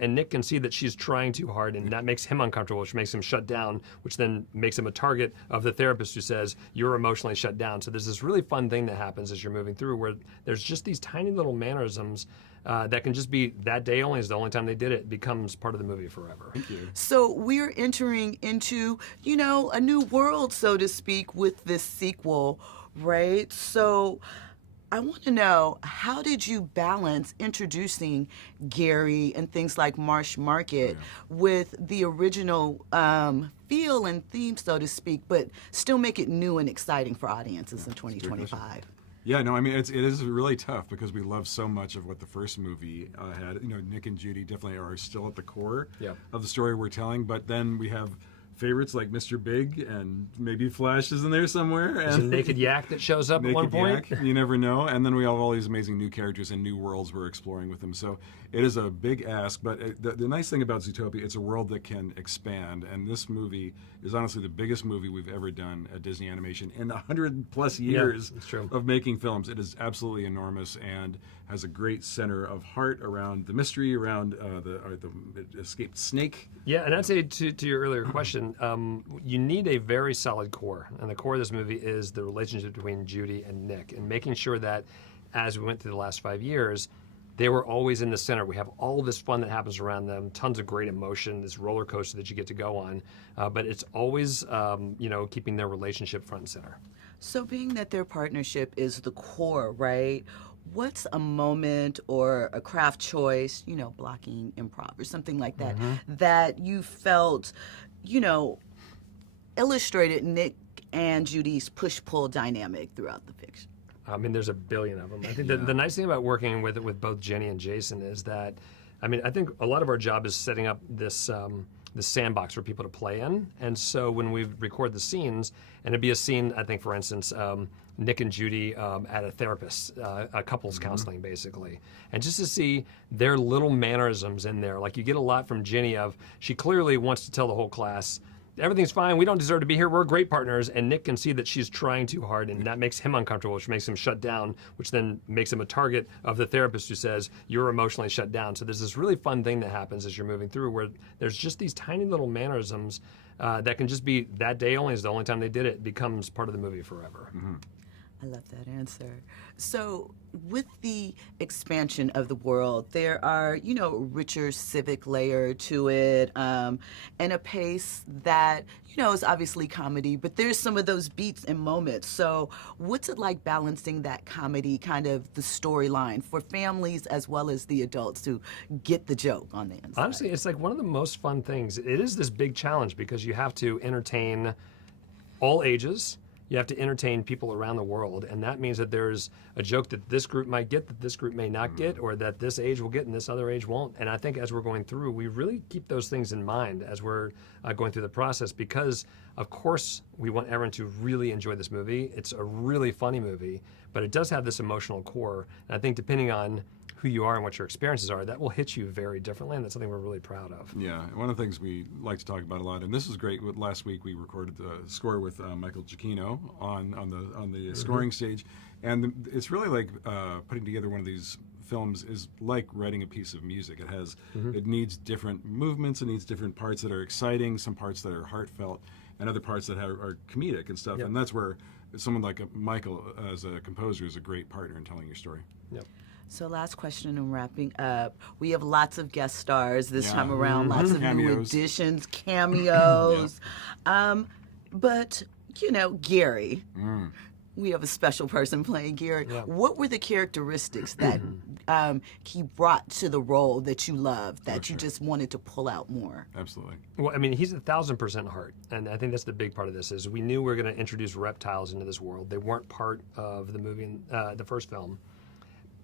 And Nick can see that she's trying too hard, and that makes him uncomfortable, which makes him shut down, which then makes him a target of the therapist who says, you're emotionally shut down. So there's this really fun thing that happens as you're moving through where there's just these tiny little mannerisms that can just be that day only is the only time they did it. It becomes part of the movie forever. Thank you. So we're entering into, a new world, so to speak, with this sequel, right? So I want to know, how did you balance introducing Gary and things like Marsh Market with the original feel and theme, so to speak, but still make it new and exciting for audiences in 2025? Yeah, no, I mean, it is really tough because we love so much of what the first movie had. Nick and Judy definitely are still at the core of the story we're telling, but then we have favorites like Mr. Big, and maybe Flash is in there somewhere. There's a naked yak that shows up at one point. Yak, you never know. And then we have all these amazing new characters and new worlds we're exploring with them. So it is a big ask, but the nice thing about Zootopia, it's a world that can expand. And this movie is honestly the biggest movie we've ever done at Disney Animation in 100+ years of making films. It is absolutely enormous and has a great center of heart around the mystery, around the escaped snake. Yeah, and I'd say to your earlier question, you need a very solid core. And the core of this movie is the relationship between Judy and Nick, and making sure that as we went through the last 5 years, they were always in the center. We have all of this fun that happens around them, tons of great emotion, this roller coaster that you get to go on. But it's always, keeping their relationship front and center. So being that their partnership is the core, right? What's a moment or a craft choice, blocking, improv, or something like that, that you felt, illustrated Nick and Judy's push-pull dynamic throughout the fiction? I mean, there's a billion of them. I think the nice thing about working with both Jenny and Jason is that, I think a lot of our job is setting up this sandbox for people to play in. And so when we record the scenes, and it'd be a scene, I think, for instance, Nick and Judy at a therapist, a couples counseling, basically. And just to see their little mannerisms in there. Like, you get a lot from Jenny of, she clearly wants to tell the whole class, everything's fine, we don't deserve to be here, we're great partners, and Nick can see that she's trying too hard, and that makes him uncomfortable, which makes him shut down, which then makes him a target of the therapist who says, you're emotionally shut down. So there's this really fun thing that happens as you're moving through where there's just these tiny little mannerisms that can just be that day only is the only time they did it. It becomes part of the movie forever. I love that answer. So with the expansion of the world, there are, richer civic layer to it, and a pace that, is obviously comedy, but there's some of those beats and moments. So what's it like balancing that comedy, kind of the storyline for families as well as the adults who get the joke on the inside? Honestly, it's like one of the most fun things. It is this big challenge because you have to entertain all ages. You have to entertain people around the world, and that means that there's a joke that this group might get, that this group may not get, or that this age will get and this other age won't. And I think as we're going through, we really keep those things in mind as we're going through the process because, of course, we want everyone to really enjoy this movie. It's a really funny movie, but it does have this emotional core. And I think depending on who you are and what your experiences are, that will hit you very differently, and that's something we're really proud of. Yeah, one of the things we like to talk about a lot, and this is great. Last week we recorded the score with Michael Giacchino on the scoring stage, and it's really like putting together one of these films is like writing a piece of music. It has it needs different movements, it needs different parts that are exciting, some parts that are heartfelt, and other parts that are comedic and stuff. And that's where someone like Michael as a composer is a great partner in telling your story. Yep. So last question and wrapping up. We have lots of guest stars this time around, lots of new additions, cameos. But, Gary, we have a special person playing Gary. Yeah. What were the characteristics that he brought to the role that you loved, that you just wanted to pull out more? Absolutely. Well, he's 1,000% heart, and I think that's the big part of this, is we knew we were going to introduce reptiles into this world. They weren't part of the movie, the first film.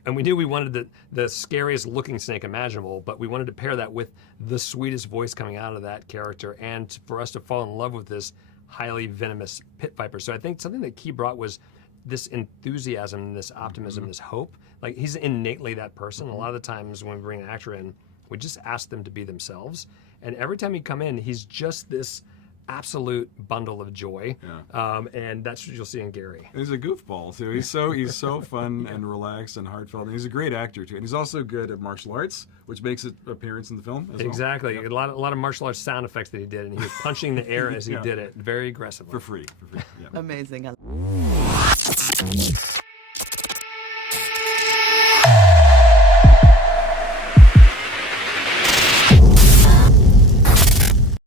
And we knew we wanted the scariest looking snake imaginable, but we wanted to pair that with the sweetest voice coming out of that character, and for us to fall in love with this highly venomous pit viper. So I think something that Key brought was this enthusiasm, this optimism, this hope. Like, he's innately that person. A lot of the times when we bring an actor in, we just ask them to be themselves. And every time he come in, he's just this absolute bundle of joy. Yeah. And that's what you'll see in Gary. He's a goofball too. He's so fun and relaxed and heartfelt. And he's a great actor too. And he's also good at martial arts, which makes an appearance in the film as well. Exactly. A lot of martial arts sound effects that he did, and he was punching the air as he did it very aggressively. For free. Yeah. Amazing.